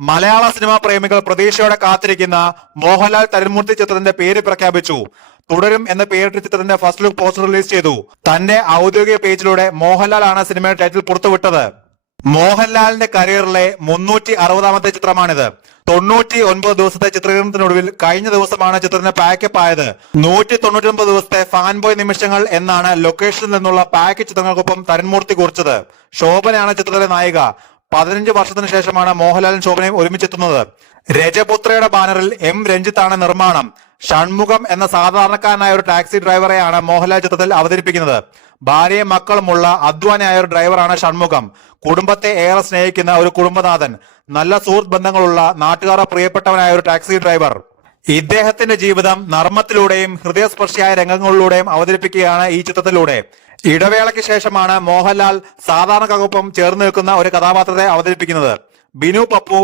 മലയാള cinema പ്രേമികൾ പ്രതീക്ഷയോടെ കാത്തിരിക്കുന്ന മോഹൻലാൽ തരുൺമൂർത്തി ചിത്രത്തിന്റെ പേര് പ്രഖ്യാപിച്ചു. തുടരും എന്ന പേരിട്ട ചിത്രത്തിന്റെ ഫസ്റ്റ് ലുക്ക് പോസ്റ്റർ റിലീസ് ചെയ്തു. തന്റെ ഔദ്യോഗിക പേജിലൂടെ മോഹൻലാൽ ആണ് സിനിമയുടെ ടൈറ്റിൽ പുറത്തുവിട്ടത്. മോഹൻലാലിന്റെ കരിയറിലെ 360ാമത്തെ ചിത്രമാണിത്. 99 ദിവസത്തെ ചിത്രീകരണത്തിനൊടുവിൽ കഴിഞ്ഞ ദിവസമാണ് ചിത്രത്തിന് പാക്കപ്പ് ആയത്. 199 ദിവസത്തെ ഫാൻ ബോയ് നിമിഷങ്ങൾ എന്നാണ് ലൊക്കേഷനിൽ നിന്നുള്ള പാക്ക് ചിത്രങ്ങൾക്കൊപ്പം തരുൺമൂർത്തി കുറിച്ചത്. ശോഭനയാണ് ചിത്രത്തിലെ നായിക. 15 വർഷത്തിന് ശേഷമാണ് മോഹൻലാലും ശോഭനയും ഒരുമിച്ചെത്തുന്നത്. രജപുത്രയുടെ ബാനറിൽ എം രഞ്ജിത്താണ് നിർമ്മാണം. ഷൺമുഖം എന്ന സാധാരണക്കാരനായ ഒരു ടാക്സി ഡ്രൈവറെയാണ് മോഹൻലാൽ ചിത്രത്തിൽ അവതരിപ്പിക്കുന്നത്. ഭാര്യയും മക്കളുമുള്ള അധ്വാനിയായ ഒരു ഡ്രൈവറാണ് ഷൺമുഖം. കുടുംബത്തെ ഏറെ സ്നേഹിക്കുന്ന ഒരു കുടുംബനാഥൻ, നല്ല സുഹൃത്ത് ബന്ധങ്ങളുള്ള നാട്ടുകാരുടെ പ്രിയപ്പെട്ടവനായ ഒരു ടാക്സി ഡ്രൈവർ. ഇദ്ദേഹത്തിന്റെ ജീവിതം നർമ്മത്തിലൂടെയും ഹൃദയസ്പർശിയായ രംഗങ്ങളിലൂടെയും അവതരിപ്പിക്കുകയാണ് ഈ ചിത്രത്തിലൂടെ. ഇടവേളയ്ക്ക് ശേഷമാണ് മോഹൻലാൽ സാധാരണക്കാർക്കൊപ്പം ചേർന്ന് നിൽക്കുന്ന ഒരു കഥാപാത്രത്തെ അവതരിപ്പിക്കുന്നത്. ബിനു പപ്പു